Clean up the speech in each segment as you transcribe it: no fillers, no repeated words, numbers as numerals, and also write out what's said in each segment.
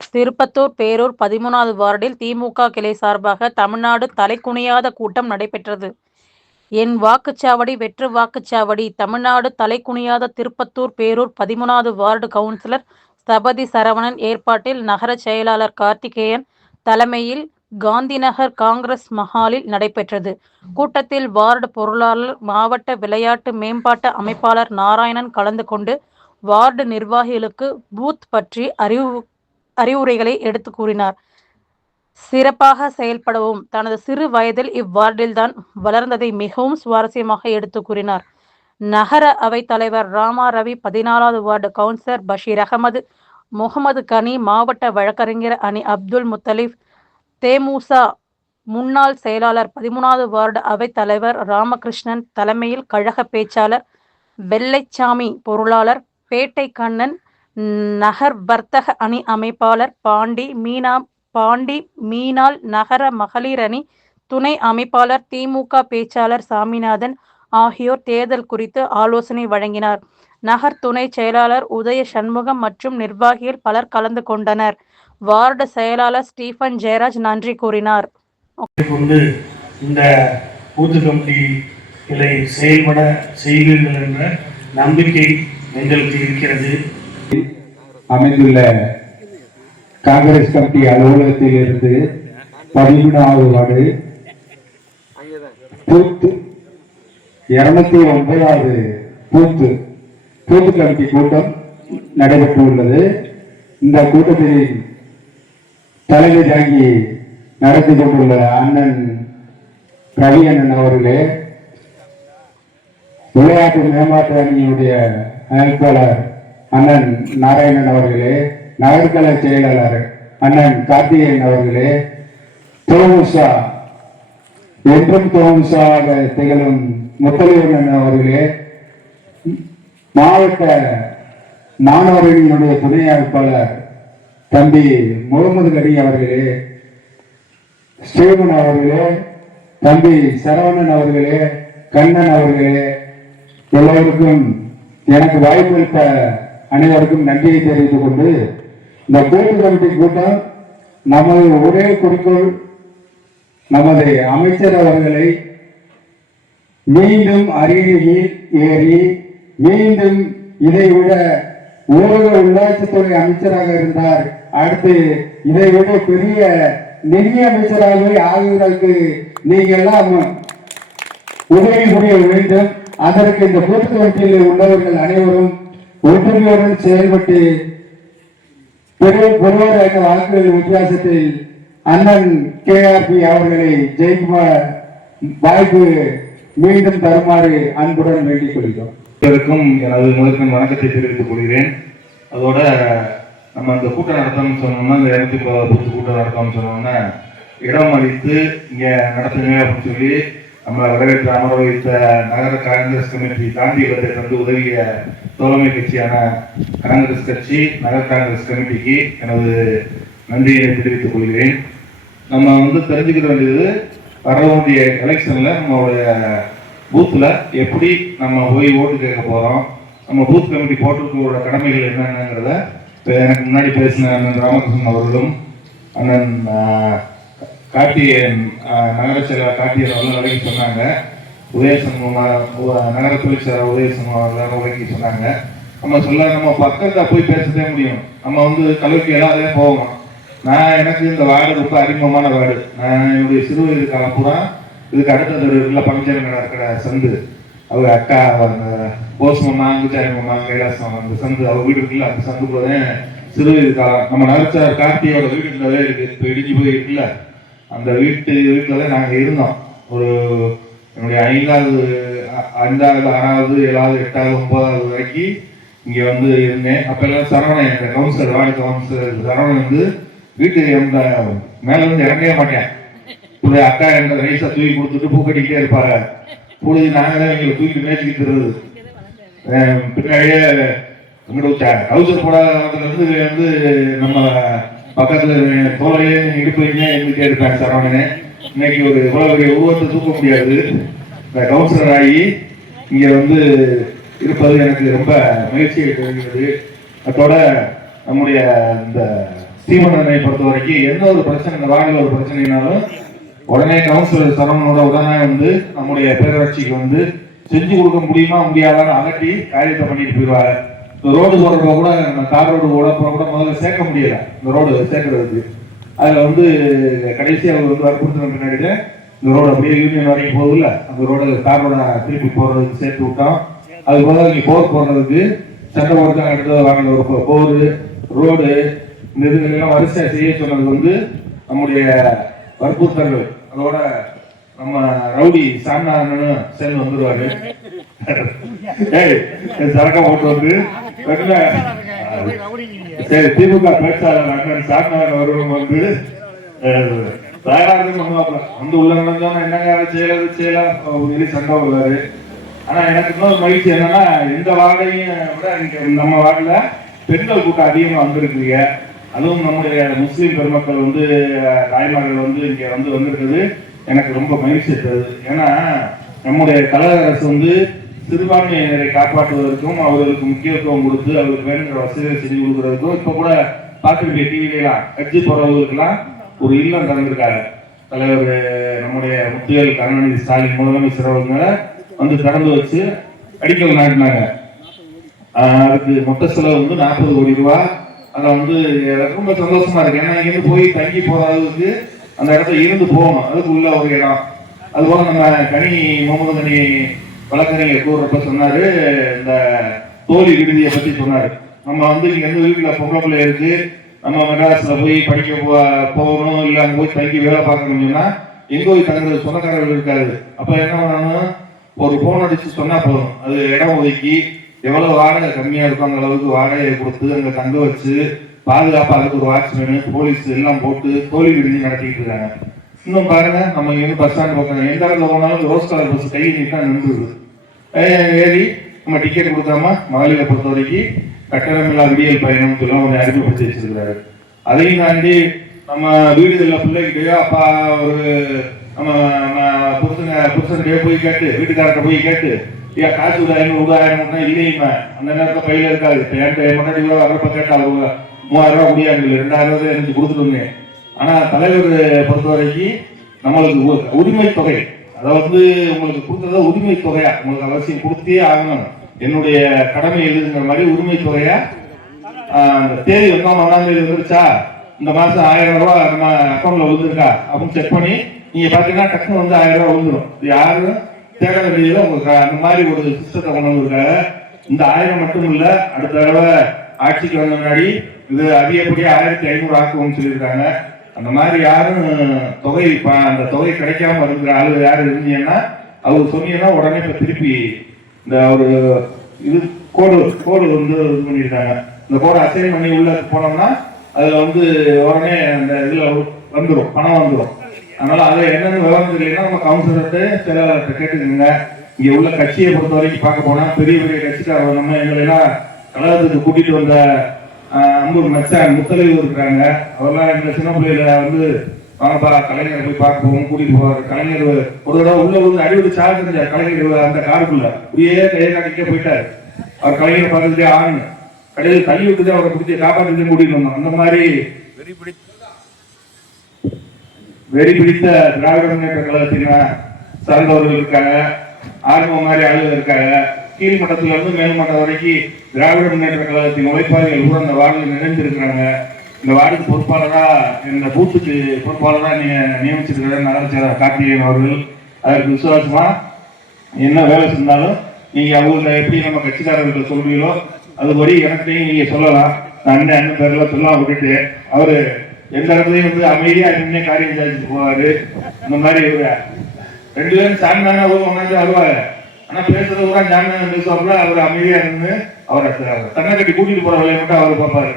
திருப்பத்தூர் பேரூர் 13வது வார்டில் திமுக கிளை சார்பாக தமிழ்நாடு தலைகுனியாத கூட்டம் நடைபெற்றது. என் வாக்குச்சாவடி வெற்று வாக்குச்சாவடி தமிழ்நாடு தலைகுனியாத திருப்பத்தூர் பேரூர் 13வது வார்டு கவுன்சிலர் ஸ்தபதி சரவணன் ஏற்பாட்டில் நகர செயலாளர் கார்த்திகேயன் தலைமையில் காந்திநகர் காங்கிரஸ் மஹாலில் நடைபெற்றது. கூட்டத்தில் வார்டு பொருளாளர், மாவட்ட விளையாட்டு மேம்பாட்டு அமைப்பாளர் நாராயணன் கலந்து கொண்டு வார்டு நிர்வாகிகளுக்கு பூத் பற்றி அறிவுரைகளை எடுத்து கூறினார். சிறப்பாக செயல்படவும் தனது சிறு வயதில் இவ்வார்டில்தான் வளர்ந்ததை மிகவும் சுவாரஸ்யமாக எடுத்து கூறினார். நகர அவைத் தலைவர் ராமா ரவி, 14வது வார்டு கவுன்சிலர் பஷீர் அகமது, முகமது கனி, மாவட்ட வழக்கறிஞர் அணி அப்துல் முத்தலீப், தேமுச முன்னாள் செயலாளர், 13வது வார்டு அவைத் தலைவர் ராமகிருஷ்ணன் தலைமையில் கழக பேச்சாளர் வெள்ளைச்சாமி, பொருளாளர் பேட்டை கண்ணன், நகர் வர்த்தக அணி அமைப்பாளர் பாண்டி மீனாள், நகர மகளிர் அணி துணை அமைப்பாளர், திமுக பேச்சாளர் சாமிநாதன் ஆகியோர் தேர்தல் குறித்து ஆலோசனை வழங்கினார். நகர் துணை செயலாளர் உதய சண்முகம் மற்றும் நிர்வாகிகள் பலர் கலந்து கொண்டனர். வார்டு செயலாளர் ஸ்டீபன் ஜெயராஜ் நன்றி கூறினார். இந்த பூத்து கமிட்டிகளை செயல்பட செய்வீர்கள் என்ற நம்பிக்கை எங்களுக்கு இருக்கிறது. அமைந்துள்ள காங்கிரஸ் கமிட்டி அலுவலகத்தில் இருந்து 13வது வார்டு பூத் 209வது பூத்து கமிட்டி கூட்டம் நடைபெற்றுள்ளது. இந்த கூட்டத்தில் தலைமை தாங்கி நடத்தி கொண்டுள்ள அண்ணன் ரவி அண்ணன் அவர்களே, விளையாட்டு மேம்பாட்டு அணியினுடைய அமைப்பாளர் அண்ணன் நாராயணன் அவர்களே, நகர்கல செயலாளர் அண்ணன் கார்த்திகேயன் அவர்களே, தோமுசா என்றும் தோமுசாக திகழும் முத்தலிவன் அவர்களே, மாவட்ட மாணவர்களினுடைய துணை அமைப்பாளர் தம்பி முகமது கனி அவர்களே, ஸ்டீவன் அவர்களே, தம்பி சரவணன் அவர்களே, கண்ணன் அவர்களே, எல்லோருக்கும் எனக்கு வாய்ப்பளித்த அனைவருக்கும் நன்றியை தெரிவித்துக் கொண்டு, இந்த கூட்டு கமிட்டி கூட்டம் நமது ஒரே குறிக்கோள் நமது அமைச்சர் அவர்களை மீண்டும் அரியணையில் ஏறி மீண்டும் இதைவிட ஊரக உள்ளாட்சித்துறை அமைச்சராக இருந்தார், அடுத்து இதைவிட பெரிய நிதி அமைச்சராகவே ஆகுவதற்கு நீங்க எல்லாம் உதவி புரிய வேண்டும். அதற்கு இந்த கூட்டு கமிட்டியில் உள்ளவர்கள் அனைவரும் ஒற்றுமையுடன் செயல்பட்டு பெருவாரியான வாக்குகள் வித்தியாசத்தில் அண்ணன் KRP அவர்களை ஜெயிக்குமாறு வாய்ப்பு மீண்டும் தருமாறு அன்புடன் வேண்டிக் கொள்கிறோம். எனது முதற்கண் வணக்கத்தை தெரிவித்துக் கொள்கிறேன். அதோட நம்ம இந்த கூட்டம் நடத்தணும்னு சொன்னோம்னா, இந்த 210 கூட்டம் நடத்தணும்னு சொன்னோம்னா இடம் அளித்து இங்க நடத்துங்க அப்படின்னு சொல்லி நம்ம வரவேற்று அமர வைத்த நகர காங்கிரஸ் கமிட்டி காந்தியத்தை தந்து உதவிய தோழமை கட்சியான காங்கிரஸ் கட்சி, நகர காங்கிரஸ் கமிட்டிக்கு எனது நன்றியை தெரிவித்துக் கொள்கிறேன். நம்ம தெரிஞ்சுக்கிற வேண்டியது, வர வேண்டிய எலெக்ஷன்ல நம்மளுடைய பூத்தில் எப்படி நம்ம போய் ஓட்டு கேட்க போகிறோம், நம்ம பூத் கமிட்டி போட்டிருக்கோட கடமைகள் என்னென்னங்கிறத எனக்கு முன்னாடி பேசின அண்ணன் ராமகிருஷ்ணன் அவர்களும் அண்ணன் கார்த்திகேயன் நகர செயலாளர் கார்த்திகேயன் அவர்களும் விலகி சொன்னாங்க. நகர தொழிற்சாலை உதயசன்முகம் விலகி சொன்னாங்க. நம்ம பக்கத்தில் போய் பேசவே முடியும். நம்ம கல்விக்கு எல்லாத்தையும் போகணும். எனக்கு இந்த வார்டு ரொம்ப அறிமுகமான வார்டு. நான் என்னுடைய சிறு வயது காலம் பூரா இதுக்கு அடுத்த தெருவுல பஞ்சம் நடக்கிற சந்து, அவங்க அக்கா போஸ்மம்மா, அங்குச்சாரிமம்மா, கைலாசம், அந்த சந்து அவங்க வீடு இருக்குல்ல, அந்த சந்து போதேன் சிறு வயது காலம். நம்ம நகரச்சார் கார்த்தியோட வீடு இருந்ததே இருக்கு, இப்போ இடிஞ்சு போய் இருக்குல்ல, அந்த வீட்டில் தான் நாங்கள் இருந்தோம். என்னுடைய 5வது 6வது 7வது 8வது 9வது வரைக்கும் இங்கே இருந்தேன். அப்போ எல்லாம் சரவணன், எங்கள் கவுன்சிலர், வார்டு கவுன்சிலர் சரவணன் வீட்டுக்கு மேலே இறங்கவே மாட்டேன். அக்கா என்ற ரைஸா தூக்கி கொடுத்துட்டு பூ கட்டிக்கிட்டே இருப்பாங்க. பொழுது நாங்கள் தான் எங்களை தூக்கி மேய்ச்சிக்கிட்டு இருந்தது. பின்னாடியே ஹவுசர் போடாததுலேருந்து நம்ம பக்கத்தில் தோலையே இடுப்பையுமே இருந்துகிட்டே இருப்பாங்க சரவணனே. இன்னைக்கு இவ்வளோ பெரிய உருவத்தை தூக்க முடியாது. இந்த கவுன்சிலர் ஆகி இங்கே இருப்பது எனக்கு ரொம்ப மகிழ்ச்சியை தெரிகிறது. அதோட நம்முடைய இந்த சீமனனை பொறுத்த வரைக்கும் எந்த ஒரு பிரச்சனை, இந்த வார்டில் ஒரு பிரச்சனைனாலும் உடனே கவுன்சிலர் சரவணனோட உடனே வந்து நம்முடைய பேரூராட்சிக்கு வந்து செஞ்சு கொடுக்க முடியுமா முடியாதான்னு அகட்டி காரியத்தை பண்ணிட்டு போயிடுவாங்க. இந்த ரோடு போடுறப்ப கூட தார் ரோடு போடுறப்ப கூட முதல்ல சேர்க்க முடியல, இந்த ரோடு சேர்க்கறதுக்கு. அதில் வந்து கடைசியாக அவர் வந்து வற்புறுத்தின பின்னாடி இந்த ரோடு அப்படியே யூனியன் வரைக்கும் போகுதுல்ல, அந்த ரோடு தார் ரோட திருப்பி போடுறதுக்கு சேர்த்து விட்டோம். அது போல இங்கே போர் போடுறதுக்கு சட்டை போட்டு அடுத்தது வாங்கின ஒரு போர் ரோடு இந்த இதுகளெல்லாம் வரிசையாக செய்ய சொன்னது வந்து நம்முடைய வற்புறுத்தர்கள். அதோட நம்ம ரவுடி சாமிநாதனும் சேர்ந்து வந்துருவாரு. சரக்கா போட்டு வந்து சரி திமுக பேச்சாளர் அண்ணன் சாமிநாதன் அவர்களும் வந்து தயாராக பண்ணுவாங்க. வந்து உள்ள நடந்தோம் என்னங்க செய்யலாம் சண்டை வருவாரு. ஆனா எனக்கு இன்னொரு மகிழ்ச்சி என்னன்னா, இந்த வார்டையும் விட இங்க நம்ம வார்டுல பெண்கள் கூட்டம் அதிகமா வந்திருக்குங்க. அதுவும் நம்முடைய முஸ்லீம் பெருமக்கள் வந்து தாய்மார்கள் வந்து இங்க வந்திருக்குது எனக்கு ரொம்ப மகிழ்ச்சி தருது. ஏன்னா நம்முடைய கழக அரசு வந்து சிறுபான்மையினரை காப்பாற்றுவதற்கும் அவர்களுக்கு முக்கியத்துவம் கொடுத்து அவர்களுக்கு வேணுங்கிற வசதிகளை செஞ்சு கொடுக்கறதுக்கும் இப்ப கூட பார்த்துக்கிட்டே டிவிலாம் கட்சி போறவர்களுக்கெல்லாம் ஒரு இல்லம் திறந்திருக்காங்க. தலைவர் நம்முடைய முத்துவேல் கருணாநிதி ஸ்டாலின் முதலமைச்சர் அவங்க வந்து திறந்து வச்சு அடிக்கல் நாட்டினாங்க. அதுக்கு மொத்த செலவு வந்து 40 கோடி ரூபாய். அதை வந்து ரொம்ப சந்தோஷமா இருக்கு. ஏன்னா இங்கிருந்து போய் தங்கி போற அளவுக்கு அந்த இடத்துல இருந்து போகணும், அதுக்கு உள்ள ஒரு இடம். அதுபோல நம்ம முகமது கனி வழக்கறிஞர் கூறுறப்ப சொன்னாரு, இந்த தோழி விடுதியை பத்தி சொன்னாரு. நம்ம வந்து இங்க இருந்து வீட்டுல பொம்பளை பிள்ளை இருக்கு, நம்ம மெட்ராஸ்ல போய் படிக்க போகணும், இல்ல அங்க போய் தங்கி வேலை பார்க்கணும்னா எங்க போய் தங்குறது, சொந்தக்காரர்கள் இருக்காது. அப்ப என்ன பண்ணணும், ஒரு போன் அடிச்சு சொன்னா போதும், அது இடம் ஒதுக்கி எவ்வளவு வாடகை கம்மியா இருக்கும் அந்த அளவுக்கு வாடகையை கொடுத்து அங்க தங்க வச்சு பாதுகாப்பா அதுக்கு ஒரு வாட்ச்மேனு போலீஸ் எல்லாம் போட்டு தோழி விடுதி நடத்திட்டு இருக்காங்க. இன்னும் பாருங்க, நம்ம இங்க பஸ் ஸ்டாண்ட் பக்கம் எந்த இடத்துல போனாலும் ரோஸ் கலர் பஸ் கை நீட்டா நின்றுது. ஏறி நம்ம டிக்கெட் கொடுக்காம மகளிரை பொறுத்த வரைக்கும் கட்டணமில்லா விடியல் பயணம் சொல்லி ஒரு அறிமுகப்படுத்தி வச்சிருக்கிறாரு. அதையும் தாண்டி நம்ம வீடுகளில் பிள்ளைகிட்டயோ அப்பா ஒரு நம்ம புருஷன்கிட்டயோ போய் கேட்டு, வீட்டுக்காரர்கிட்ட போய் கேட்டு, ஐயா காசு ஒரு 500 இல்லையுமா அந்த நேரத்தில் கையில் இருக்காது. இப்போ என்கிட்ட முன்னாடி கூட வர்றப்ப கேட்டால் 3000 ரூபா முடியாது, 2000 எனக்கு கொடுத்துருங்க. ஆனா தலைவர் பொறுத்த வரைக்கும் நம்மளுக்கு உரிமை தொகை, அதாவது உங்களுக்கு கொடுத்தத உரிமை தொகையா உங்களுக்கு அவசியம் கொடுத்தே ஆகணும், என்னுடைய கடமை எதுங்கிற மாதிரி உரிமை தொகையா அந்த தேதி 1ஆம் தேதி வந்துருச்சா, இந்த மாசம் 1000 ரூபாய் நம்ம அக்கௌண்ட்ல விழுந்திருக்கா அப்படின்னு செக் பண்ணி நீங்க பாத்தீங்கன்னா டக்குனு வந்து 1000 ரூபாய் விழுந்துடும். இது யாரும் தேட வேண்டியதுல உங்களுக்கு அந்த மாதிரி ஒரு சிஸ்டத்தை கொண்டு வந்திருக்காங்க. இந்த 1000 மட்டும் இல்ல, அடுத்த தடவை ஆட்சிக்கு வந்த முன்னாடி இது அதிகப்படியா 1500 ஆக்குவோம்னு சொல்லியிருக்காங்க. அந்த மாதிரி யாரும் தொகை அந்த தொகை கிடைக்காம இருக்கிற ஆளு யாரு இருந்தீங்கன்னா அவர் சொன்னீங்கன்னா உடனே இப்ப திருப்பி இந்த ஒரு இது கோடு வந்து இது பண்ணியிருக்காங்க. இந்த கோடை அசைன் பண்ணி உள்ள போனோம்னா அதுல வந்து உடனே அந்த இதுல வந்துடும், பணம் வந்துடும். அதனால அதை என்னன்னு விவரம் தெரியலன்னா நம்ம கவுன்சிலர்கிட்ட செயலாளர்கிட்ட கேட்டுக்கோங்க. இங்க உள்ள கட்சியை பொறுத்த வரைக்கும் பார்க்க போனா பெரிய பெரிய கட்சிக்காரர் நம்ம எங்களெல்லாம் கழகத்துக்கு கூட்டிட்டு வந்த அம்பூர் மச்சான் முத்தலைவு இருக்கிறாங்க. அவரெல்லாம் இந்த சின்ன பிள்ளையில வந்து வாங்கப்பா கலைஞரை போய் பார்க்க போவோம் கூட்டிட்டு போவாரு. கலைஞர் ஒரு தடவை உள்ள வந்து அடிபடி சார்ஜ் செஞ்சார் கலைஞர் அந்த காருக்குள்ள அப்படியே கையை காட்டிக்கே போயிட்டாரு. அவர் கலைஞரை பார்த்துட்டே ஆண் கடையில் தள்ளி விட்டுதே அவரை பிடிச்சி காப்பாற்றி கூட்டிட்டு வந்தோம். அந்த மாதிரி வெறி பிடித்த திராவிட முன்னேற்ற கழகத்தின் சார்ந்தவர்கள் இருக்காங்க, ஆர்வம் மாதிரி ஆளுகள் இருக்காங்க. கீழ்மட்டத்துல இருந்து மேல்மட்டம் வரைக்கும் திராவிட முன்னேற்ற கழகத்தின் உழைப்பாளிகள் கூட அந்த வார்டில் நிறைந்திருக்கிறாங்க. இந்த வார்டுக்கு பொறுப்பாளரா இந்த பூத்துக்கு பொறுப்பாளரா நீங்க நியமிச்சிருக்கிற நகர செயலர் கார்த்திகேயன் அவர்கள் அதற்கு விசுவாசமா என்ன வேலை செஞ்சாலும் நீங்க அவங்கள்ட்ட எப்படி நம்ம கட்சிக்காரர்கள் சொல்றீங்களோ அதுபடி எனக்கையும் நீங்க சொல்லலாம். நான் அண்ணன் பேர்ல சொல்லலாம் விட்டுட்டு அவரு எந்த இடத்துலயும் வந்து அமைதியா நின்று காரியம் சாதிச்சுட்டு போவாரு. இந்த மாதிரி 2 பேரும் சாமியான ஒன்னாந்து வருவாங்க. ஆனா பேசுறது கூட சாமியான பேசுவாப்புல அவர் அமைதியா இருந்து அவரை தன்னை கட்டி கூட்டிட்டு போற வேலையை மட்டும் அவர் பார்ப்பாரு.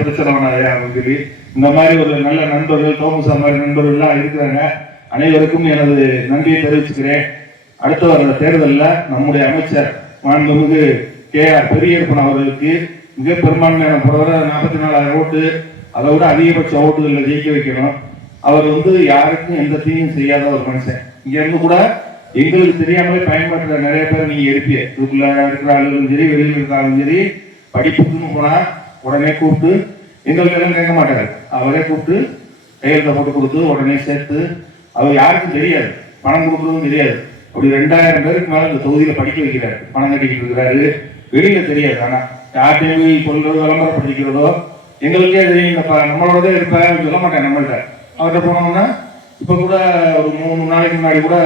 பிரச்சனை பண்ணாதே அப்படின்னு சொல்லி இந்த மாதிரி ஒரு நல்ல நண்பர்கள் தோமுசா மாதிரி நண்பர்கள்லாம் இருக்கிறாங்க. அனைவருக்கும் எனது நன்றியை தெரிவிச்சுக்கிறேன். அடுத்த வர தேர்தலில் நம்முடைய அமைச்சர் மாண்புமிகு KR பெரியப்பன் அவர்களுக்கு மிக பெரும்பான்மையான போறவரை 44,000 ஓட்டு, அதை விட அதிகபட்ச ஓட்டுகளில் ஜெயிக்க வைக்கணும். அவர் வந்து யாருக்கும் எந்த தீங்கும் செய்யாத ஒரு மனுஷன். இங்க இருந்து கூட எங்களுக்கு தெரியாமலே பயன்படுத்துற நிறைய பேர் நீங்க இருப்பீங்க. இதுக்குள்ள இருக்கிற ஆளுகளும் சரி வெளியில் இருக்கிற ஆளும் சரி படிப்புக்குன்னு போனா உடனே கூப்பிட்டு எங்களுக்கு எல்லாம் கேட்க மாட்டாரு. அவரே கூப்பிட்டு கையெழுத்தை போட்டு கொடுத்து உடனே சேர்த்து, அவர் யாருக்கும் தெரியாது, பணம் கொடுக்குறதும் தெரியாது. அப்படி 2000 பேருக்கு மேல இந்த தொகுதியில படிக்க வைக்கிறாரு, பணம் கட்டிக்கிட்டு இருக்கிறாரு. வெளியில தெரியாது. ஆனா யார்ட்டையும் போய் சொல்றதோ விளம்பரப்படுத்திக்கிறதோ எங்களுக்கே தெரியும். நம்மளோட இருப்பேன் சொல்ல மாட்டேன். நம்மள்கிட்ட அவர்கிட்ட போனோம்னா இப்ப கூட ஒரு 3 நாளைக்கு முன்னாடி கூட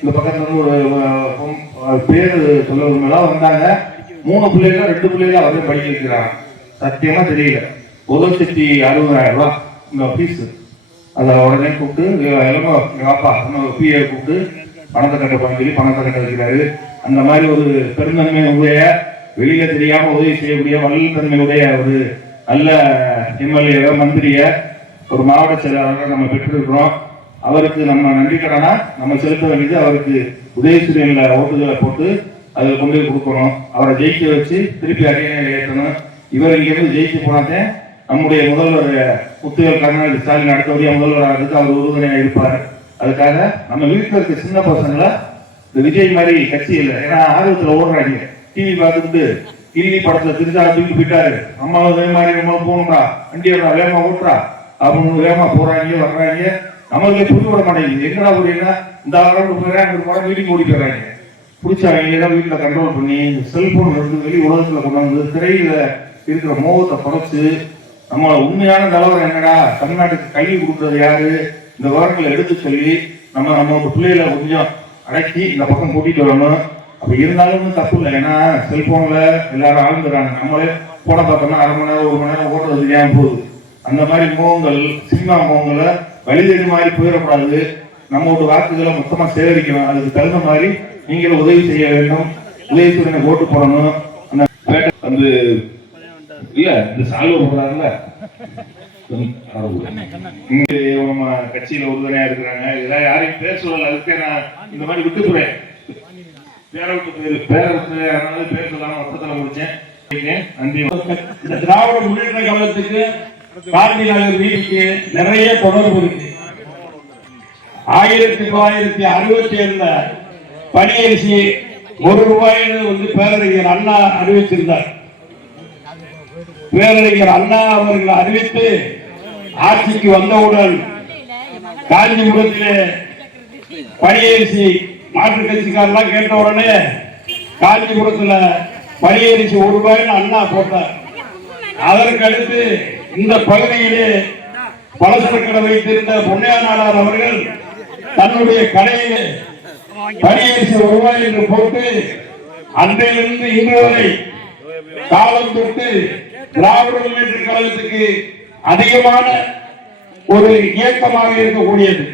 இந்த பக்கத்துல இருந்து ஒரு பேரு சொல்லலாம் வந்தாங்க. 3 பிள்ளைகள் 2 பிள்ளைகள் அவரே படிக்க வைக்கிறாங்க. சத்தியமா தெரியல. 1,60,000 ரூபாய் இந்த ஃபீஸ். அதை உடனே கூப்பிட்டு வாப்பா பிஏ கூப்பிட்டு பணத்தை கட்ட சொல்லி பணத்தை கட்ட வைக்கிறாரு. அந்த மாதிரி ஒரு பெருந்தன்மை உடைய, வெளியில தெரியாம உதவி செய்யக்கூடிய வல்லத்தன்மையுடைய ஒரு நல்ல எம்எல்ஏ மந்திரிய ஒரு மாவட்ட செயலாளராக நம்ம பெற்றிருக்கிறோம். அவருக்கு நம்ம நன்றி கடனா நம்ம செலுத்த வேண்டியது, அவருக்கு உதயசூரியன்ல ஓட்டுகளை போட்டு அதில் கொண்டு போய் கொடுக்கணும். அவரை ஜெயிக்க வச்சு திருப்பி அரியணையில் ஏற்றணும். இவர் இங்கிருந்து ஜெயிச்சு போனாதே நம்முடைய முதல்வர் முத்துவேல் கருணாநிதி ஸ்டாலின் அடுத்தபடியாக முதல்வராகிறதுக்கு அவர் உறுதுணையாக இருப்பார். அதுக்காக நம்ம வீட்டில் இருக்க சின்ன பசங்களை இந்த விஜய் மாதிரி கட்சி இல்லை, ஏன்னா ஆர்வத்தில் ஓடுறாங்க. டிவி பார்த்துக்கிட்டு கில்லி படத்துல திருச்சா தூக்கி போயிட்டாரு, அம்மா அதே மாதிரி நம்ம போகணும்டா, வண்டியோட வேகமா ஓட்டுறா அப்படின்னு வேகமா போறாங்க வர்றாங்க. நம்மளுக்கு புரிய விட மாட்டேங்குது. எங்கடா புரியுன்னா இந்த அளவுக்கு போயிடறாங்க, ஒரு படம் வீட்டுக்கு ஓடி போயிடுறாங்க. பிடிச்சாங்க தான் வீட்டில் கண்ட்ரோல் பண்ணி செல்போன் இருந்து வெளி உலகத்துல கொண்டு வந்து திரையில இருக்கிற மோகத்தை குறைச்சு நம்ம உண்மையான நிலவரம் என்னடா, தமிழ்நாட்டுக்கு கல்வி கொடுக்குறது யாரு, இந்த விவரங்களை எடுத்து சொல்லி நம்ம பிள்ளைகளை கொஞ்சம் அடக்கி இந்த பக்கம் கூட்டிட்டு வரணும். அப்படி இருந்தாலும் தப்பு இல்லை. ஏன்னா செல்போன்ல எல்லாரும் ஆழ்ந்துடுறாங்க. நம்மளே போன பார்த்தோம்னா 1/2 மணி நேரம் 1 மணி நேரம் ஓட்டுறது தெரியாம போகுது. அந்த மாதிரி மோகங்கள், சினிமா மோகங்களை வழிதேடி மாதிரி போயிடக்கூடாது. நம்மளோட வாக்குகளை மொத்தமா சேகரிக்கணும். அதுக்கு தகுந்த மாதிரி நீங்களும் உதவி செய்ய வேண்டும். உதவி செய்ய ஓட்டு போடணும். அந்த இல்ல இந்த சால்வ போடுறாங்கல்ல, நம்ம கட்சியில உறுதுணையா இருக்கிறாங்க. இதெல்லாம் யாரையும் பேர் சொல்லல, அதுக்கே நான் இந்த மாதிரி விட்டுக்குறேன். பேர் சொல்லாம மொத்தத்தில் முடிச்சேன். நன்றி. இந்த திராவிட முன்னேற்ற கழகத்துக்கு காந்தி நகர் வீதிக்கு நிறைய தொடர்பு இருக்கு. 1967 பணியரிசி ₹1 பேரறிஞர் அண்ணா அறிவிச்சிருந்தார். பேரறிஞர் அண்ணா அவர்கள் அறிவித்து ஆட்சிக்கு வந்தவுடன் காஞ்சிபுரத்திலே பணியரிசி மாற்றுக் கட்சிக்காரெல்லாம் கேட்ட உடனே காஞ்சிபுரத்துல பணியரிசி ₹1 அண்ணா போட்டார். அதற்கடுத்து இந்த பகுதியிலே பலசரக்கடை வைத்திருந்த பொன்னையா நாடார் அவர்கள் தன்னுடைய கடையிலே பணியரிசி ₹1 என்று போட்டு அன்றையிலிருந்து இன்று வரை காலம் தொட்டு திராவிட முன்னேற்ற கழகத்துக்கு அதிகமான ஒரு இயக்கமாக இருக்கக்கூடியது.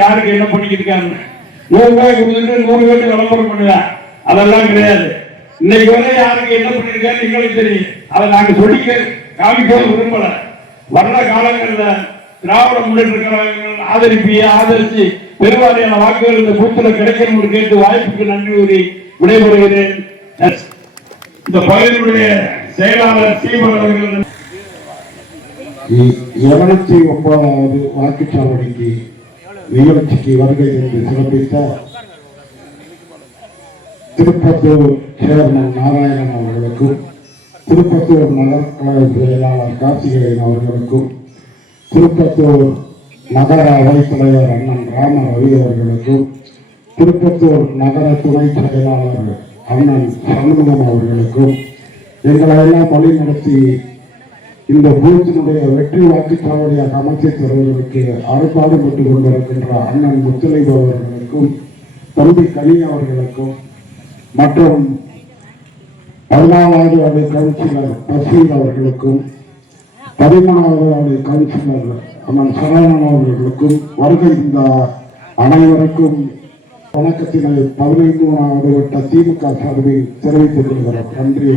யாருக்கு என்ன பண்ணிக்கிட்டு இருக்காங்க, ₹100 கொடுத்துட்டு 100 பேருக்கு விளம்பரம் பண்ணுவேன், அதெல்லாம் கிடையாது. இன்னைக்கு வரை யாருக்கு என்ன பண்ணிருக்காரு எங்களுக்கு தெரியும். அதை நாங்க சொல்லிக்க காமிக்க விரும்பல. வர்ற காலங்களில் திராவிட முன்னேற்ற கழகங்கள் ஆதரிச்சு பெருவாரியான வாக்குகள் இந்த பூத்துல கிடைக்கணும் கேட்டு வாய்ப்புக்கு நன்றி கூறி விடைபெறுகிறேன். இந்த பகுதியினுடைய செயலாளர் சீபன் அவர்கள் 209வது வாக்குச்சாவடிக்கு நிகழ்ச்சிக்கு வருகை என்று சிறப்பித்த திருப்பத்தூர் சேர்மன் நாராயணன் அவர்களுக்கும், திருப்பத்தூர் நகர் கழக செயலாளர் கார்த்திகேயன் அவர்களுக்கும், திருப்பத்தூர் நகர அவைத்தலைவர் அண்ணன் ராம ரவி அவர்களுக்கும், திருப்பத்தூர் நகர துணை செயலாளர் அண்ணன் சண்முகம் அவர்களுக்கும், எங்களை எல்லாம் வழிநடத்தி இந்த பூத்தினுடைய வெற்றி வாக்குச்சாவடியாக அமைத்து தருவதற்கு அறுபாடுபட்டு கொண்டிருக்கின்ற அண்ணன் முத்துலைவு அவர்களுக்கும், தம்பி கனி அவர்களுக்கும், மற்றும் 14வது வார்டு கவுன்சிலர் பசீர் அவர்களுக்கும், 13வது வார்டு கவுன்சிலர் அண்ணன் சரவணன் அவர்களுக்கும் வருகை இந்த அனைவருக்கும் வணக்கத்தினை 13வது வட்ட திமுக சார்பில் தெரிவித்துக் கொள்கிறோம். நன்றி.